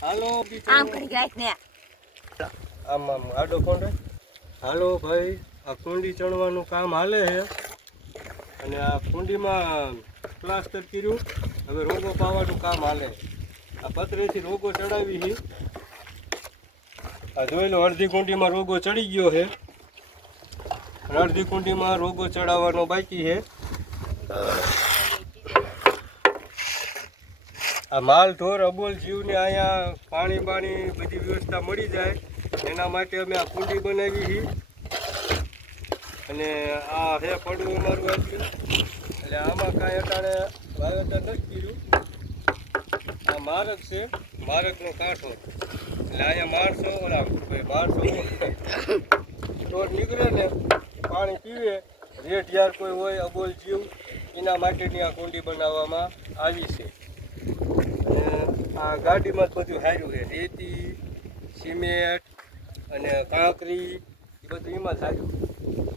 હાલો આમ કરી ગાય ને આમ આડો કોણ હાલો ભાઈ આ કુંડી ચણવાનું કામ હાલે છે અને આ કુંડીમાં પ્લાસ્ટર કર્યું હવે રોગો પાવાનું કામ હાલે આ પતરેથી રોગો ચડાવી છે આ જોઈ લો અડધી કુંડીમાં રોગો ચડી ગયો છે અને અડધી કુંડીમાં રોગો ચડાવવાનો બાકી છે આ માલ ઢોર અબોલ જીવને અહીંયા પાણી બધી વ્યવસ્થા મળી જાય એના માટે અમે આ કુંડી બનાવી છે અને આ હે પડવું અમારું આપ્યું એટલે આમાં કાંઈ અટાણે વાવેતર નથી કર્યું આ માર્ગ છે માર્ગનો કાંઠો એટલે અહીંયા માણસો ઢોર નીકળે ને પાણી પીવે રેટ યાર કોઈ હોય અબોલ જીવ એના માટેની આ કુંડી બનાવવામાં આવી છે આ ગાડીમાં જ બધું હાર્યું છે રેતી સિમેન્ટ અને કાંકરી એ બધું એમાં જ હાર્યું